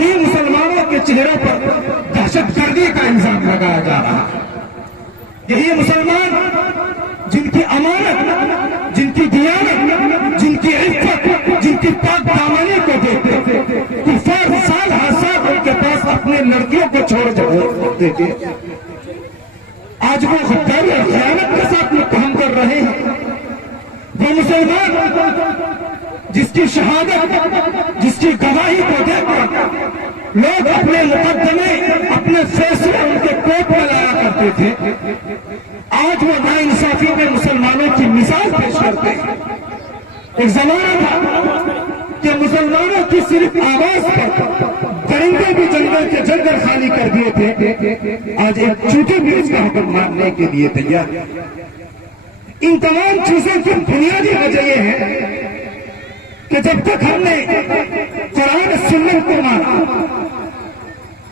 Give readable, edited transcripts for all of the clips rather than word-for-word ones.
انہیں مسلمانوں کے چہروں پر دہشت گردی کا الزام لگایا جا رہا ہے۔ یہی مسلمان جن کی امانت، جن کی دیانت، جن کی عزت، جن کی پاک دامنی کو دیکھتے کفار سال ہر سال ان کے پاس اپنے لڑکیوں کو چھوڑ جاتے تھے، آج وہ غداری اور خیانت کے ساتھ متہم کر رہے ہیں۔ وہ مسلمان جس کی شہادت، جس کی گواہی کو دیکھ کر لوگ اپنے مقدمے، اپنے فیصلے ان کے کوٹ میں لایا کرتے تھے، آج وہ ناانصافی میں مسلمانوں کی مثال پیش کرتے ہیں۔ ایک زمانہ تھا کہ مسلمانوں کی صرف آواز پر درندے بھی جنگل کے جنگل خالی کر دیے تھے، آج ایک چوٹی بھی اس کا حکم ماننے کے لیے تیار ہے۔ ان تمام چیزوں کی بنیادی وجہ یہ ہے کہ جب تک ہم نے قرآن سنت کو مانا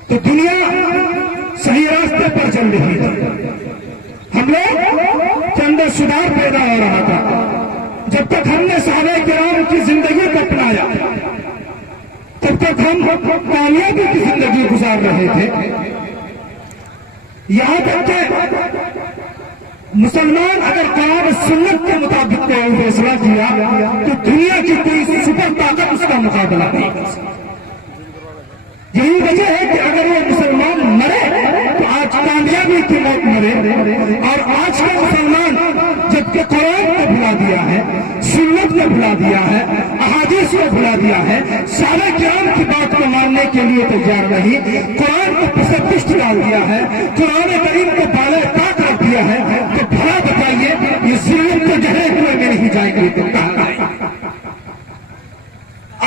تو دنیا صحیح راستے پر چل رہی تھی، ہم لوگ کے اندر سدھار پیدا ہو رہا تھا۔ جب تک ہم نے صحابہ کرام کی زندگی کو اپنایا تب تک ہم کامیابی کی زندگی گزار رہے تھے۔ یہاں تک کہ مسلمان اگر قرآن سنت کے مطابق کوئی فیصلہ کیا تو دنیا کی کوئی سپر طاقت اس کا مقابلہ نہیں کر سکتی۔ یہی وجہ ہے کہ اگر وہ مسلمان مرے تو آج کامیابی کی موت مرے، اور آج کا مسلمان جبکہ قرآن کو بھلا دیا ہے، سنت کو بھلا دیا ہے، احادیث کو بھلا دیا ہے، صحابہ کرام کی بات کو ماننے کے لیے تیار نہیں، قرآن کو پسے پشت ڈال دیا ہے، قرآن کریم کو بالے طاق رکھ دیا ہے، تو بھلا بتائیے یہ ذلت کو گہرے ہوئے میں نہیں جائیں گے تو کہاں آئیں گے؟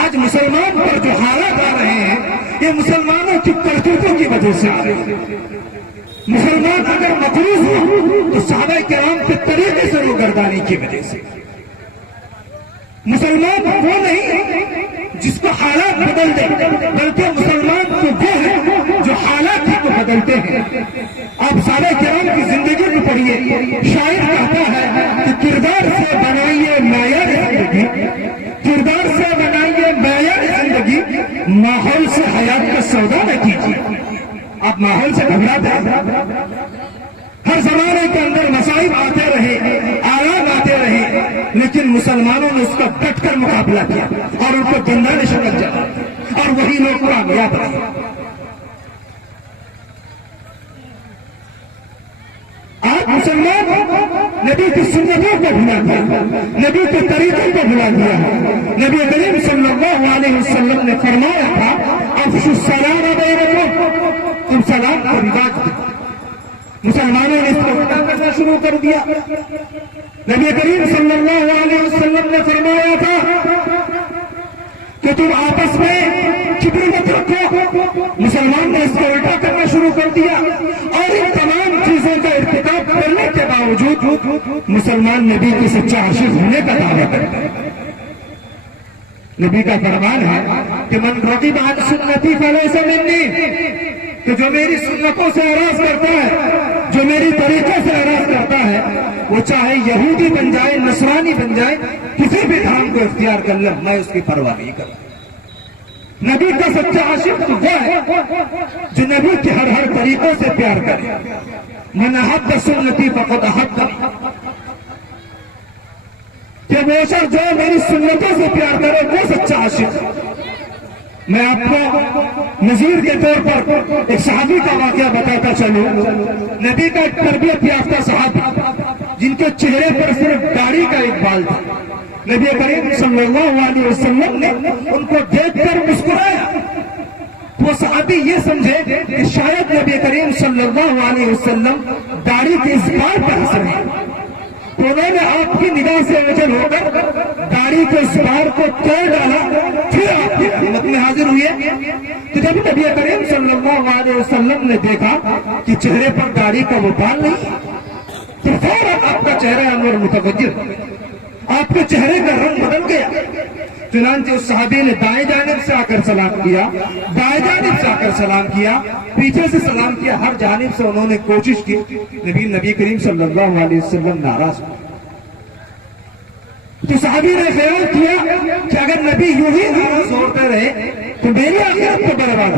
آج مسلمان پر جو حالات آ رہے ہیں یہ مسلمانوں کی کرتوتوں کی وجہ سے آ رہے ہیں۔ مسلمان اگر مقروض ہو تو صحابہ کرام کے طریقے سے روگردانی کی وجہ سے۔ مسلمان وہ نہیں جس کو حالات بدل دے، بلکہ مسلمان تو وہ ہے جو حالات ہی کو بدلتے ہیں۔ آپ صحابہ کرام کی زندگی کو پڑھیے، شاعر کہتا ہے کہ کردار سے بنائیے معیار زندگی، کردار سے بنائیے معیار زندگی، ماحول سے حیات کا سودا نہ کیجیے۔ آپ ماحول سے گھبراتے ہیں، ہر زمانے کے اندر مصائب آتے رہے، آرام آتے رہے، لیکن مسلمانوں نے اس کا ڈٹ کر مقابلہ کیا اور ان کو زندہ نشان جلا، اور وہی لوگ کامیاب رہے۔ آج مسلمان نبی کی سنتوں کو بھلا دیا، نبی کے طریقوں کو بھلا دیا ہے۔ نبی کریم صلی اللہ علیہ وسلم نے فرمایا تھا افشوا السلام بینکم، تم سلام کو رواج دو۔ مسلمانوں نے اس کو ادا کرنا شروع کر دیا۔ نبی کریم صلی اللہ علیہ وسلم نے فرمایا تھا کہ تم آپس میں کبر مت رکھو، مسلمان نے اس کو الٹا کرنا شروع کر دیا، اور ان تمام چیزوں کا ارتکاب کرنے کے باوجود مسلمان نبی کی سچا عاشق ہونے کا دعویٰ کرتا ہے۔ نبی کا فرمان ہے کہ من رغب عن سنتی فلیس منی، کہ جو میری سنتوں سے اعراض کرتا ہے، جو میری طریقوں سے اعراض کرتا ہے، وہ چاہے یہودی بن جائے، نصرانی بن جائے، کسی بھی دھرم کو اختیار کر لے، میں اس کی پرواہ نہیں کرتا۔ نبی کا سچا عاشق تو وہ ہے جو نبی کے ہر طریقوں سے پیار کرے۔ من احب سنتی فقد احبنی، کہ وہ شخص جو میری سنتوں سے پیار کرے وہ سچا عاشق ہے۔ میں آپ کو نظیر کے طور پر ایک صحابی کا واقعہ بتاتا چلوں۔ نبی کا ایک تربیت یافتہ صحابی جن کے چہرے پر صرف داڑھی کا ایک بال تھا، نبی کریم صلی اللہ علیہ وسلم نے ان کو دیکھ کر مسکرایا۔ وہ صحابی یہ سمجھے کہ شاید نبی کریم صلی اللہ علیہ وسلم داڑھی کے اس بال پر ہنس رہے ہیں، تو انہوں نے آپ کی نگاہ سے اوجھل ہو کر داڑھی کے اس بال کو توڑ ڈالا، پھر آپ کی خدمت میں حاضر ہوئے۔ تو جب نبی کریم صلی اللہ علیہ وسلم نے دیکھا کہ چہرے پر داڑھی کا وہ بال نہیں، تو فوراً آپ کا چہرہ انور متغیر، آپ کے چہرے کا رنگ بدل گیا۔ چنانچہ اس صحابی نے دائیں جانب سے آ کر سلام کیا، بائیں جانب سے آ کر سلام کیا، پیچھے سے سلام کیا، ہر جانب سے انہوں نے کوشش کی۔ نبی کریم صلی اللہ علیہ وسلم ناراض ہو، تو صحابی نے خیال کیا کہ اگر نبی یوں ہی ناراض ہوتے رہے تو میری آخرت تو برباد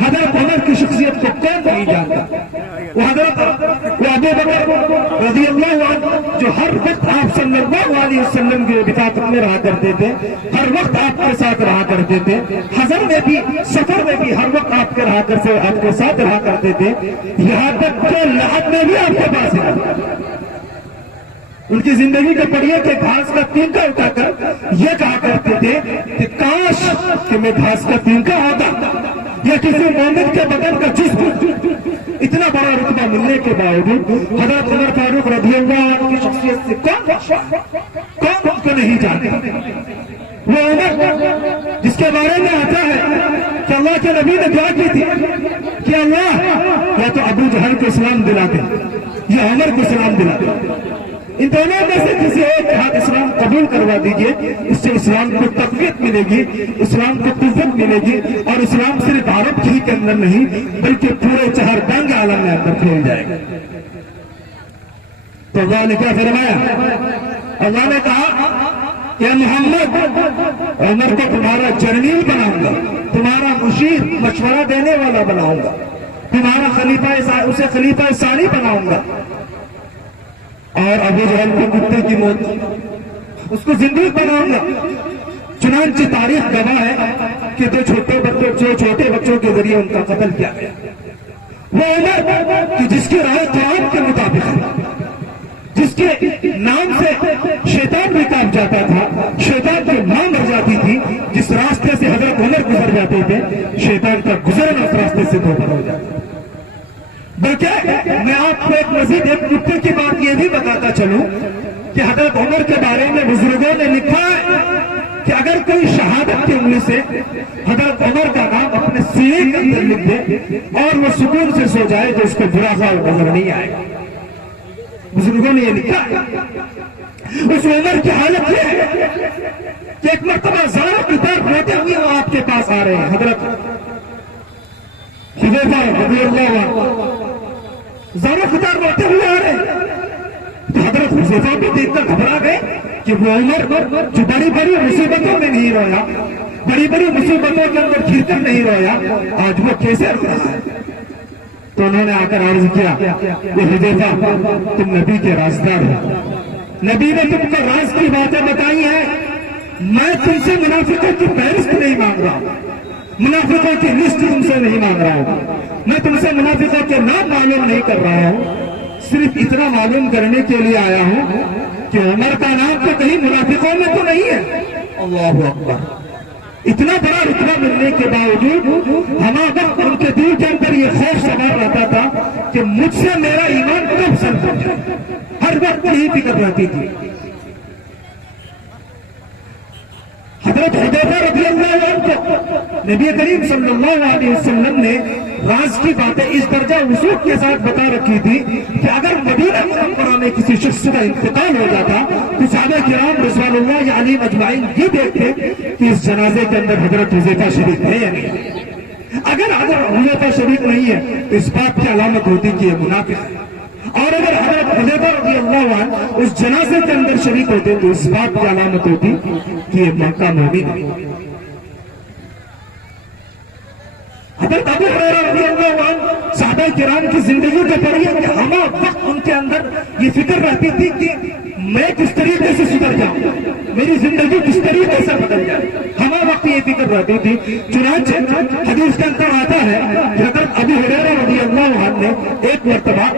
حضرت عمر کی شخصیت کو کون نہیں جانتا؟ وہ ابو بکر رضی اللہ عنہ جو ہر وقت آپ صلی اللہ علیہ وسلم کے بطاعت میں رہا کرتے تھے، ہر وقت آپ کے ساتھ رہا کرتے تھے، حضر میں بھی سفر میں بھی ہر وقت آپ کے ساتھ رہا کرتے تھے، یہاں تک کہ لحد میں بھی آپ کے پاس ہے۔ ان کی زندگی کے پڑھیے کہ گھاس کا تینکا اٹھا کر یہ کہا کرتے تھے کہ کاش کہ میں گھاس کا تینکا ہوتا، یا کسی مومن کے بدن کا جسم۔ اتنا بڑا رتبہ ملنے کے باوجود حضرت عمر فاروق رضی اللہ عنہ کی شخصیت سے کون اس کو نہیں جانتا؟ وہ عمر جس کے بارے میں آتا ہے کہ اللہ کے نبی نے دعا کی تھی کہ اللہ یا تو ابو جہل کو اسلام دلا دے یا عمر کو اسلام دلا دے، ان دونوں میں سے کسی ایک کے ہاتھ اسلام قبول کروا دیجئے، اس سے اسلام کو تقویت ملے گی، اسلام کو قوت ملے گی، اور اسلام صرف عرب ہی کے اندر نہیں بلکہ پورے چہر دنگ عالم میں اندر پھیل جائے گا۔ تو اللہ نے کیا فرمایا؟ اللہ نے کہا کہ محمد عمر کو تمہارا جرنیل بناؤں گا، تمہارا مشیر مشورہ دینے والا بناؤں گا، تمہارا اسے خلیفہ ثانی بناؤں گا، اور ابو جہل کو کتے کی موت اس کو زندگی بناؤں گا۔ چنانچہ تاریخ گواہ ہے کہ جو چھوٹے بچوں کے ذریعے ان کا قتل کیا گیا، وہ عمر کہ جس کی رائے قرآن کے مطابق ہے، جس کے نام سے شیطان بھی کاٹ جاتا تھا، شیطان کی ماں مر جاتی تھی، جس راستے سے حضرت عمر گزر جاتے تھے شیطان کا گزرنا اس راستے سے دوبر ہو جاتا۔ بلکہ میں آپ کو ایک مزید ایک نکتے کی بات یہ بھی بتاتا چلوں کہ حضرت عمر کے بارے میں بزرگوں نے لکھا ہے کہ اگر کوئی شہادت کی انگلی سے حضرت عمر کا نام اپنے سینے کے اندر لکھ دے اور وہ سکون سے سو جائے تو اس کو برا خیال نظر نہیں آئے گا۔ بزرگوں نے یہ لکھا ہے۔ اس عمر کی حالت یہ ہے کہ ایک مرتبہ زارہ کی طرف روتے ہوئے وہ آپ کے پاس آ رہے ہیں، حضرت حذیفہ رضی اللہ عنہ زارہ کی طرف روتے ہوئے آ رہے ہیں، تو حضرت حذیفہ بھی دیکھ کر گھبرا گئے کہ وہ عمر جو بڑی بڑی مصیبتوں میں نہیں رویا، بڑی بڑی مصیبتوں کے اندر گر کر نہیں رویا، آج وہ کیسے رو رہا ہے؟ تو انہوں نے آ کر عرض کیا کہ حذیفہ تم نبی کے رازدار ہو، نبی نے تم کو راز کی باتیں بتائی ہیں، میں تم سے منافقوں کی فہرست نہیں مانگ رہا ہوں، منافقوں کی لسٹ تم سے نہیں مانگ رہا ہوں، میں تم سے منافقوں کے نام معلوم نہیں کر رہا ہوں، صرف اتنا معلوم کرنے کے لیے آیا ہوں کہ عمر کا نام تو کہیں منافقوں میں تو نہیں ہے۔ اللہ اکبر! اتنا بڑا رتبہ ملنے کے باوجود ہمارا ان کے دل کے اندر یہ خوف سوار رہتا تھا کہ مجھ سے میرا ایمان کب سلب ہو جائے، ہر وقت یہی فکر رہتی تھی۔ حضرت حذیفہ رضی اللہ عنہ کو نبی کریم صلی اللہ علیہ وسلم نے راز کی باتیں اس درجہ وثوق کے ساتھ بتا رکھی تھی کہ اگر مدینہ منورہ میں کسی شخص کا انتقال ہو جاتا تو صحابہ کرام رضوان اللہ علیہم اجمعین یہ دیکھتے کہ اس جنازے کے اندر حضرت حذیفہ شریک ہے یا نہیں۔ اگر حضرت حذیفہ شریک نہیں ہے تو اس بات کی علامت ہوتی کہ یہ منافق ہے، اور اگر حضرت حذیفہ رضی اللہ عنہ اس جنازے کے اندر شریک ہوتے تو اس بات کی علامت ہوتی کہ یہ مکہ مومن ہے۔ حضرت ابو ہریرہ رضی اللہ عنہ صحابہ کرام کی زندگی کو پڑھیے کہ ہم وقت ان کے اندر یہ فکر رہتی تھی کہ میں کس طریقے سے سدھر جاؤں، میری زندگی کس طریقے سے بدل جائے، ہم وقت یہ فکر رہتی تھی۔ چنانچہ حدیث کے اندر آتا ہے کہ حضرت ابو ہریرہ رضی اللہ عنہ نے ایک مرتبہ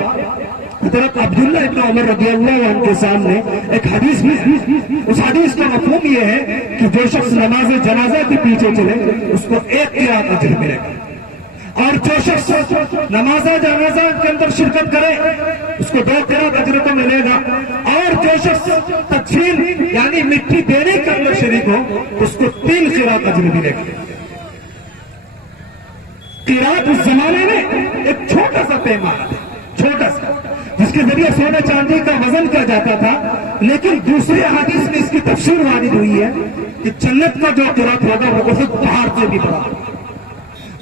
حضرت عبداللہ ابن عمر رضی اللہ عنہ کے سامنے ایک حدیث بھی، اس حدیث کا مفہوم یہ ہے کہ جو شخص نماز جنازہ کے پیچھے چلے اس کو ایک قرات اجر ملے گا، اور جو شخص نماز جنازہ کے اندر شرکت کرے اس کو 2 قرات اجر کو ملے گا، اور جو شخص تدفین یعنی مٹی دینے کے اندر شریک ہو اس کو 3 قرات اجر ملے گا۔ قرات اس زمانے میں ایک چھوٹا سا پیمانہ تھا، چھوٹا سا، جس کے ذریعے سونے چاندی کا وزن کیا جاتا تھا، لیکن دوسری حدیث میں اس کی تفسیر وارد ہوئی ہے کہ جنت کا جو قرات ہوگا وہ احد پہاڑ سے بھی بڑا ہوگا۔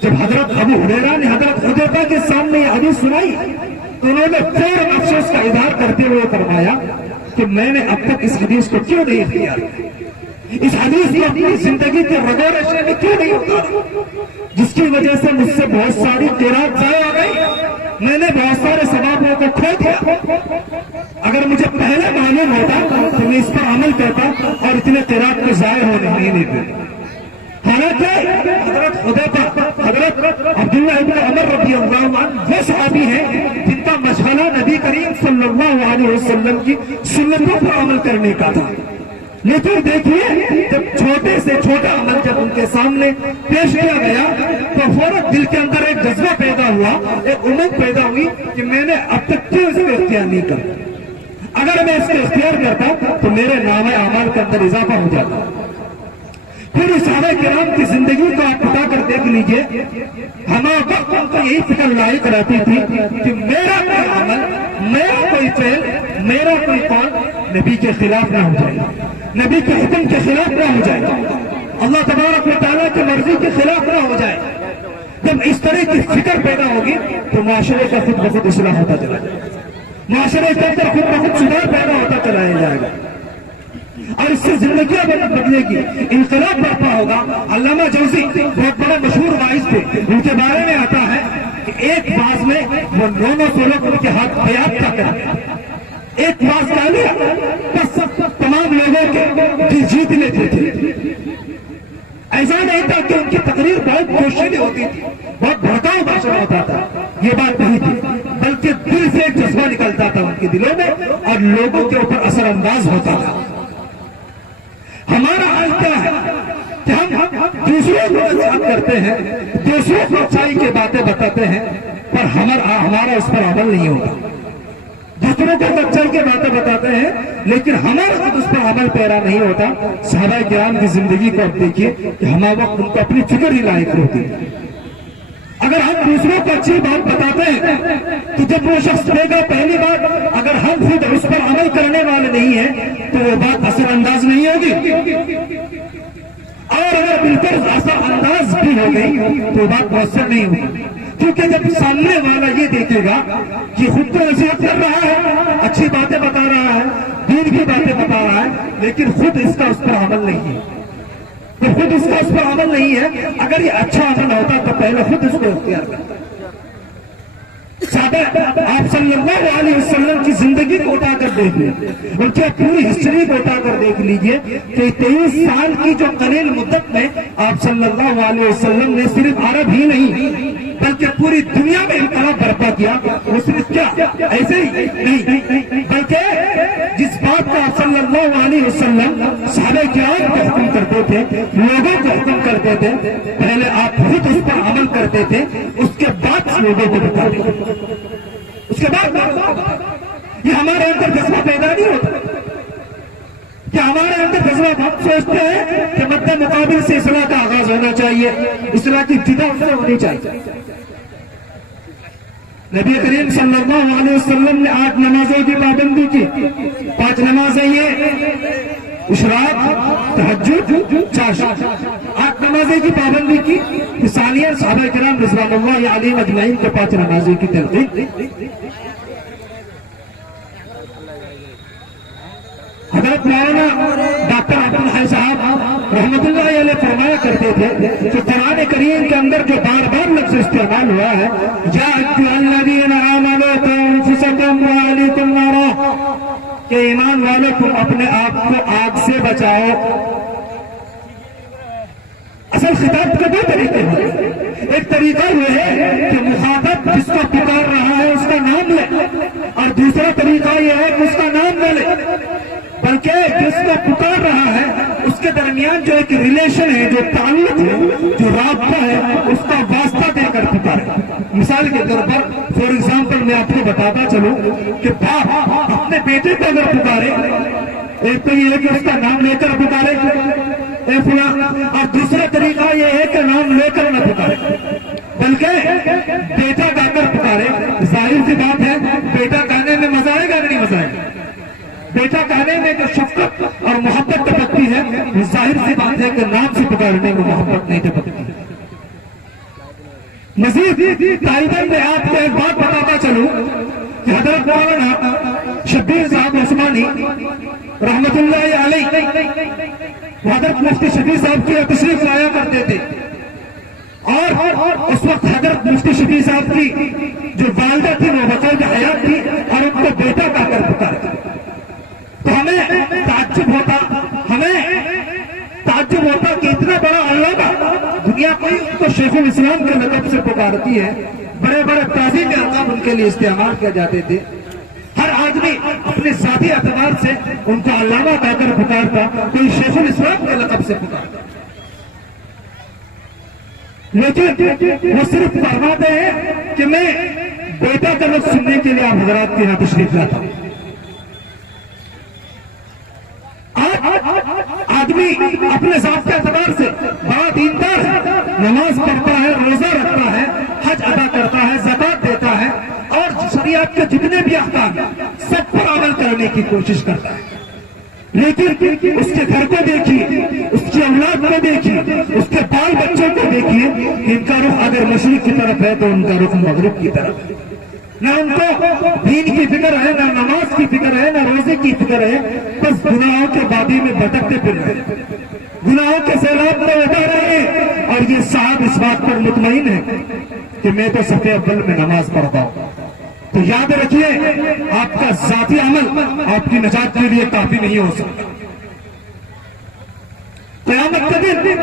جب حضرت ابو ہریرہ نے حضرت حذیفہ کے سامنے یہ حدیث سنائی تو انہوں نے فوراً افسوس کا اظہار کرتے ہوئے فرمایا کہ میں نے اب تک اس حدیث کو کیوں نہیں اختیار کیا، اس حدیث کو اپنی زندگی کے رگو رشے میں کیوں نہیں اتارا؟ جس کی وجہ سے مجھ سے بہت ساری قرات ضائع ہو گئی، میں نے بہت سارے ثوابوں کو کھو دیا۔ اگر مجھے پہلے معلوم ہوتا تو میں اس پر عمل کرتا اور اتنے قرات کو ضائع ہونے نہیں دیتے۔ حالانکہ حضرت حذیفہ، حضرت عبداللہ ابن عمر رضی اللہ عنہ وہ صحابی ہیں جن کا مشغلہ نبی کریم صلی اللہ علیہ وسلم کی سنتوں پر عمل کرنے کا تھا، لیکن دیکھیے جب چھوٹے سے چھوٹا عمل جب ان کے سامنے پیش کیا گیا تو فوراً دل کے اندر ایک جذبہ پیدا ہوا، ایک امید پیدا ہوئی کہ میں نے اب تک کیوں اس کو اختیار نہیں کرتا؟ اگر میں اس کو اختیار کرتا تو میرے نامہ اعمال کے اندر اضافہ ہو جاتا۔ پھر صحابہ کرام کی زندگی کو آپ اٹھا کر دیکھ لیجئے، ہمارا وقت ان کو یہی فکر لاحق رہتی تھی کہ میرا کوئی عمل، میرا کوئی فعل، میرا کوئی قول نبی کے خلاف نہ ہو جائے، نبی کے حکم کے خلاف نہ ہو جائے، اللہ تبارک و تعالیٰ کی مرضی کے خلاف نہ ہو جائے۔ جب اس طرح کی فکر پیدا ہوگی تو معاشرے کا خود بخود اصلاح ہوتا چلا جائے گا، معاشرے کے اندر خود بخود سدھار پیدا ہوتا چلا جائے گا اور اس سے زندگیاں بدلے گی، انقلاب برپا ہوگا۔ علامہ جوزی بہت بڑا مشہور واعظ تھے، ان کے بارے میں آتا ہے کہ ایک باز میں وہ 900 لوگ ان کے ہاتھ بیعت کا کرتے، ایک باز کا لیا بس تمام لوگوں کے دل جیت لیتے تھے۔ ایسا نہیں تھا کہ ان کی تقریر بہت پوشیدہ ہوتی تھی، بہت بھڑکاؤ بھاشن ہوتا تھا، یہ بات نہیں تھی، بلکہ دل سے ایک جذبہ نکلتا تھا ان کے دلوں میں اور لوگوں کے اوپر اثر انداز ہوتا تھا۔ ہمارا حال کیا ہے کہ ہم دوسروں کو نصیحت کرتے ہیں، دوسروں کو اچھائی کی باتیں بتاتے ہیں، پر ہمارا اس پر عمل نہیں ہوتا۔ دوسروں کو اچھائی کی باتیں بتاتے ہیں لیکن ہمارا خود اس پر عمل پیرا نہیں ہوتا۔ صحابہ کرام کی زندگی کو اب دیکھیے کہ ہمارا وقت ان کو اپنی فکر ہی لاحق ہوتی ہے۔ اگر ہم دوسروں کو اچھی بات بتاتے ہیں تو جب وہ شخص دے گا، پہلی بات اگر ہم خود اس پر عمل کرنے والے نہیں ہیں تو وہ بات اثر انداز نہیں ہوگی، اور اگر بالکل اثر انداز بھی ہو گئی تو بات مؤثر نہیں ہوگی، کیونکہ جب سامنے والا یہ دیکھے گا کہ خود تو نصیحت کر رہا ہے، اچھی باتیں بتا رہا ہے، دین کی باتیں بتا رہا ہے، لیکن خود اس کا اس پر عمل نہیں ہے، تو خود اس کا اس پر عمل نہیں ہے۔ اگر یہ اچھا عمل ہوتا تو پہلے خود اس کو اختیار کرتا۔ آپ صلی اللہ علیہ وسلم کی زندگی کو اٹھا کر دیکھ لیجیے، ان کی پوری ہسٹری کو اٹھا کر دیکھ لیجیے کہ 23 سال کی جو قلیل مدت میں آپ صلی اللہ علیہ وسلم نے صرف عرب ہی نہیں بلکہ پوری دنیا میں انقلاب برپا کیا۔ وہ صرف کیا ایسے ہی نہیں، بلکہ جس بات کا آپ صلی اللہ علیہ وسلم صحابہ کرام کو حکم کرتے تھے، لوگوں کو حکم کرتے تھے، پہلے آپ خود اس پر عمل کرتے تھے، اس کے بعد لوگوں کو بتاتے تھے، اس کے بعد یہ ہمارے اندر جذبہ پیدا نہیں ہوتا کہ ہمارے اندر جذبہ، ہم سوچتے ہیں کہ مد مقابل سے اصلاح کا آغاز ہونا چاہیے، اصلاح کی ابتدا اس سے ہونی چاہیے۔ نبی کریم صلی اللہ علیہ وسلم نے 8 نمازوں کی پابندی کی، 5 نمازیں یہ اشراق، تہجد، چاشا، 8 نمازیں کی پابندی کی۔ ثانیہ صحابہ کرام رضوان اللہ علیہم اجمعین کے 5 نمازوں کی ترتیب۔ حضرت مولانا ڈاکٹر عبدالحی صاحب رحمت اللہ علیہ فرمایا کرتے تھے کہ قرآن کریم کے اندر جو بار بار لفظ استعمال ہوا ہے، یا ایھا الذین آمنوا قوا انفسکم واہلیکم نارا، کہ ایمان والوں تم اپنے آپ کو آگ سے بچاؤ۔ اصل خطاب کے 2 طریقے ہیں، ایک طریقہ یہ ہے کہ مخاطب جس کو پکار رہا ہے اس کا نام لے، اور دوسرا طریقہ یہ ہے کہ اس کا نام نہ لے، بلکہ جس کو پکار رہا ہے اس کے درمیان جو ایک ریلیشن ہے، جو تعلق ہے، جو رابطہ ہے، اس کا واسطہ دے کر پکارے۔ مثال کے طور پر فور ایگزامپل میں آپ کو بتاتا چلوں کہ باپ اپنے بیٹے کو اگر پکارے، ایک تو یہ ہے کہ اس کا نام لے کر پکارے اے فلاں، اور دوسرا طریقہ یہ ہے کہ نام لے کر نہ پکارے بلکہ بیٹا گا کر پکارے۔ ظاہر سی بات ہے بیٹا کہنے میں مزہ آئے گا نہیں مزہ آئے گا؟ بیٹا کہنے میں جو شفقت اور محبت ٹپکتی ہے، وہ ظاہر سی بات ہے کہ نام سے پکارنے میں محبت نہیں ٹپکتی۔ مزید تائیدن میں آپ کو ایک بات بتاتا چلوں کہ حضرت مولانا شبیر صاحب عثمانی رحمت اللہ علیہ وہ حضرت مفتی شفیع صاحب کی تشریف لایا کرتے تھے، اور اس وقت حضرت مفتی شفیع صاحب کی جو والدہ تھی وہ بقول حیات تھی اور ان کو بیٹا کہا کر پکارتے، تو ہمیں تعجب ہوتا کہ اتنا بڑا علامہ دنیا کوئی ان کو شیخ الاسلام کے لقب سے پکارتی ہے، بڑے بڑے تعظیم القاب ان کے لیے استعمال کیا جاتے تھے، ہر آدمی اپنے ذاتی اعتبار سے ان کو علامہ کہا کر پکارتا، کوئی شیخ الاسلام کے لقب سے پکارتا، لیکن وہ صرف فرماتے ہیں کہ میں بیٹا کا لفظ سننے کے لیے آپ حضرات کے یہاں تشریف لاتا ہوں۔ آدمی اپنے ذات کے اعتبار سے بڑا دیندار ہے، نماز پڑھتا ہے، روزہ رکھتا ہے، حج ادا کرتا ہے، زکات دیتا ہے، اور شریعت کے جتنے بھی احکام ہیں سب پر عمل کرنے کی کوشش کرتا ہے، لیکن اس کے گھر کو دیکھیے، اس کی اولاد کو دیکھیے، اس کے بال بچوں کو دیکھیے کہ ان کا رخ اگر مشرق کی طرف ہے تو ان کا رخ مغرب کی طرف ہے، نہ ان کو دین کی فکر ہے، نہ نماز کی فکر ہے، نہ روزے کی فکر ہے، بس گناہوں کے وادی میں بھٹکتے پھر رہے ہیں، گناہوں کے سیلاب میں اٹھا رہے ہیں، اور یہ صاحب اس بات پر مطمئن ہے کہ میں تو صف اول میں نماز پڑھتا ہوں۔ تو یاد رکھیے آپ کا ذاتی عمل آپ کی نجات کے لیے کافی نہیں ہو سکتا۔ قیامت کے دن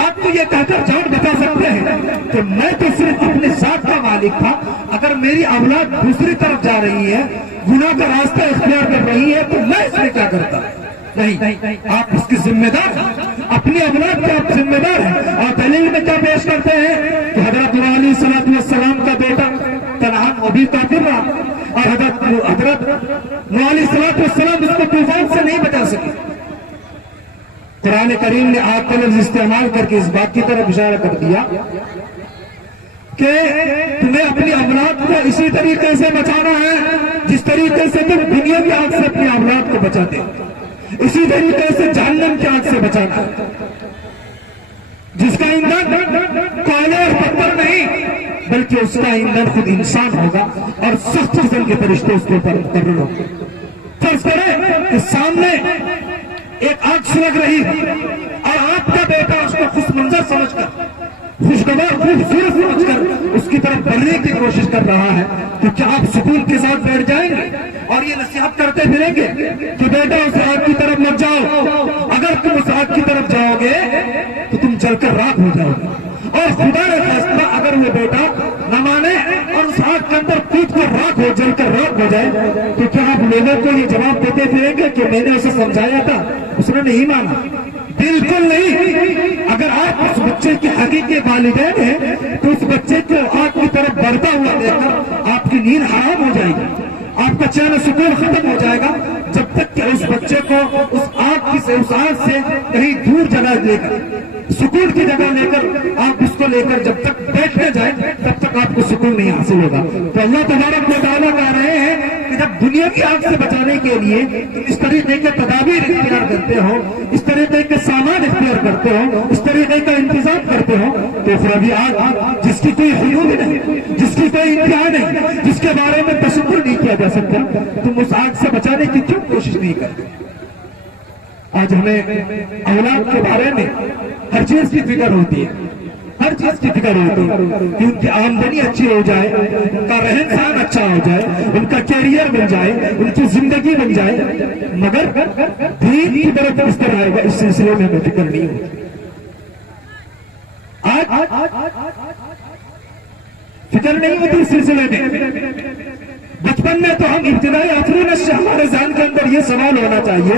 آپ کو یہ کہہ کر جان بتا سکتے ہیں کہ میں تو صرف اپنے ذات کا مالک تھا، اگر میری اولاد دوسری طرف جا رہی ہے، گناہ کا راستہ اختیار کر رہی ہے، تو میں اس میں کیا کرتا؟ نہیں، آپ اس کی ذمہ دار ہیں، اپنی اولاد کے آپ ذمہ دار ہیں۔ اور دلیل میں کیا پیش کرتے ہیں کہ حضرت نوح علیہ السلام کا بیٹا کنعان وہ بھی کافر رہا، اور حضرت نوح علیہ السلام اس کو طوفان سے نہیں بچا سکے۔ قرآن کریم نے آگ کا لفظ استعمال کر کے اس بات کی طرف اشارہ کر دیا کہ تمہیں اپنی اولاد کو اسی طریقے سے بچانا ہے جس طریقے سے تم دنیا کی آگ سے اپنی اولاد کو بچاتے ہو، اسی طریقے سے جہنم کی آگ سے بچانا ہے، جس کا ایندھن کوئلے اور پتھر نہیں بلکہ اس کا ایندھن خود انسان ہوگا، اور سخت قسم کے فرشتے اس کے اوپر مقرر ہوں گے۔ فرض کریں کہ سامنے ایک آگ سلگ رہی ہے اور آپ کا بیٹا اس کو خوش منظر سمجھ کر، خوشگوار خوبصورت سمجھ کر اس کی طرف بڑھنے کی کوشش کر رہا ہے، تو کیا آپ سکون کے ساتھ بیٹھ جائیں گے اور یہ نصیحت کرتے پھریں گے کہ بیٹا اس آگ کی طرف مت جاؤ؟ اگر تم اس آگ کی طرف جاؤ گے تو تم جل کر راکھ ہو جاؤ گے، اور خدا نے فیصلہ اگر وہ بیٹا نہ مانے اور اس آگ کے اندر کود کر راکھ ہو، جل کر راکھ ہو جائے، تو کیا آپ لوگوں کو یہ جواب دیتے پھریں گے کہ میں نے اسے سمجھایا تھا، اس نے نہیں مانا؟ بالکل نہیں۔ اگر آپ اس بچے کے حقیقی والدین ہیں تو اس بچے کو آگ کی طرف بڑھتا ہوا دیکھ کر آپ کی نیند حرام ہو جائے گی، آپ کا چین و سکون ختم ہو جائے گا، جب تک کہ اس بچے کو اس آگ سے کہیں دور جگہ لے کر، سکون کی جگہ لے کر آپ اس کو لے کر جب تک بیٹھنے جائیں تب تک آپ کو سکون نہیں حاصل ہوگا۔ تو اللہ تبارک و تعالیٰ کہہ رہے ہیں کہ جب دنیا کی آگ سے بچانے کے لیے تم اس طریقے کے تدابیر اختیار کرتے ہو، اس طریقے کے سامان اختیار کرتے ہو، اس طریقے کا انتظام کرتے ہو، تو اخروی آگ جس کی کوئی حدود نہیں، جس کی کوئی انتہا نہیں، جس کے بارے میں تصور نہیں کیا جا سکتا، تم اس آگ سے بچانے کی کیوں کوشش نہیں کرتے؟ آج ہمیں اولاد کے بارے میں ہر چیز کی فکر ہوتی ہے، ہر چیز کی فکر ہوتی ہے کہ ان کی آمدنی اچھی ہو جائے، ان کا رہن سہن اچھا ہو جائے، ان کا کیریئر بن جائے، ان کی زندگی بن جائے، مگر دین کی طرف اس طرح آئے گا اس سلسلے میں ہمیں فکر نہیں ہوتی۔ آج فکر نہیں ہوتی اس سلسلے میں۔ بچپن میں تو ہم ابتدائی آفرین سے ہمارے ذہن کے اندر یہ سوال ہونا چاہیے،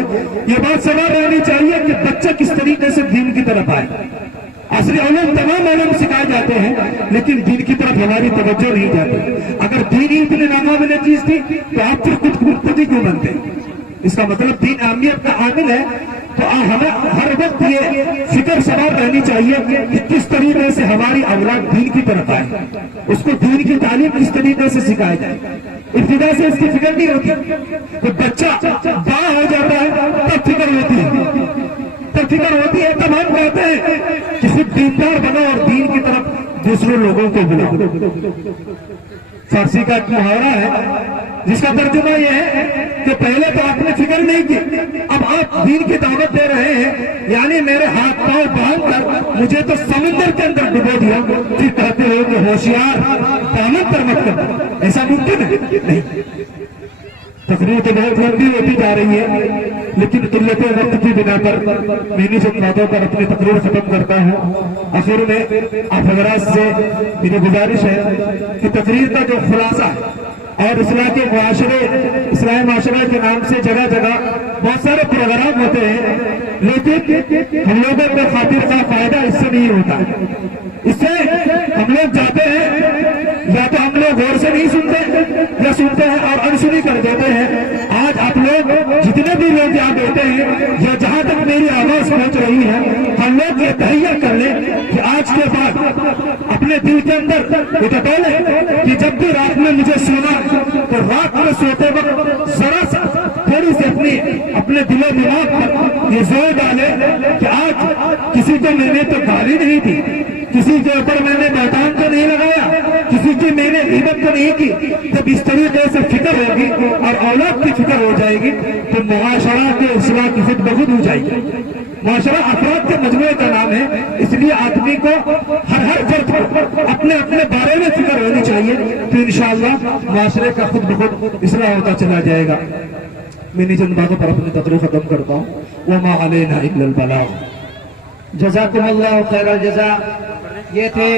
یہ بات سوال رہنی چاہیے کہ بچہ کس طریقے سے دین کی طرف آئے۔ عصری علوم تمام علوم سکھائے جاتے ہیں لیکن دین کی طرف ہماری توجہ نہیں جاتی۔ اگر دین ہی اتنی ناقابل چیز تھی تو آپ پھر خود مقتدی کیوں بنتے؟ اس کا مطلب دین اہمیت کا عامل ہے۔ تو ہمیں ہر وقت یہ فکر سوال رہنی چاہیے کہ کس طریقے سے ہماری اولاد دین کی طرف آئے، اس کو دین کی تعلیم کس طریقے سے سکھایا جائے۔ ابتدا سے اس کی فکر نہیں ہوتی، تو بچہ بڑا ہو جاتا ہے تب فکر ہوتی ہے، تب ہم کہتے ہیں کہ خود دیندار بنو اور دین کی طرف دوسرے لوگوں کو بلاؤ۔ فارسی کا ایک محاورہ ہے جس کا ترجمہ یہ ہے کہ پہلے تو آپ نے فکر نہیں کی، اب آپ دین کی دعوت دے رہے ہیں، یعنی میرے ہاتھ پاؤں باندھ کر مجھے تو سمندر کے اندر ڈبو دیا، پھر کہتے ہو کہ ہوشیار دامن پر مت کر، ایسا ممکن ہے نہیں۔ تقریر تو بہت لمبی ہوتی جا رہی ہے، لیکن قلت وقت کی بنا پر میں نے چند باتوں پر اپنی تقریر ختم کرتا ہوں۔ آخر میں آپ حضرات سے میری گزارش ہے کہ تقریر کا جو خلاصہ ہے، اور اصلاح کے معاشرے، اصلاح معاشرہ کے نام سے جگہ جگہ بہت سارے پروگرام ہوتے ہیں، لیکن ہم لوگوں کو خاطر کا فائدہ اس سے نہیں ہوتا۔ اس سے ہم لوگ جاتے ہیں، یا تو ہم لوگ غور سے نہیں سنتے یا سنتے ہیں اور انسنی کر دیتے ہیں۔ آج آپ لوگ جتنے بھی لوگ یہاں بیٹھے ہیں یا جہاں تک میری آواز پہنچ رہی ہے، ہم لوگ یہ تہیہ کر لیں کہ آج کے بعد اپنے دل کے اندر یہ تو پہلے کہ جب بھی رات میں مجھے سونا تو رات میں سوتے وقت ذرا سا تھوڑی سی اپنے دل و دماغ پر یہ زور ڈالے کہ آج کسی کو میں نے تو گالی نہیں دی، کسی کے اوپر میں نے بہتان تو نہیں لگایا، کسی کی میں نے غیبت تو نہیں کی۔ جب اس طریقے سے فکر ہوگی اور اولاد کی فکر ہو جائے گی تو معاشرہ کے اصلاح کی خود بخود ہو جائے گی۔ معاشرہ افراد کے مجموعے کا نام ہے، اس لیے آدمی کو ہر فرد کو اپنے اپنے بارے میں فکر ہونی چاہیے، تو انشاءاللہ معاشرے کا خود بخود اصلاح ہوتا چلا جائے گا۔ میں نے چند باتوں پر اپنی تقریر ختم کرتا ہوں۔ وما علینا الا البلاغ۔ جزاکم اللہ خیر الجزا۔ یہ تھے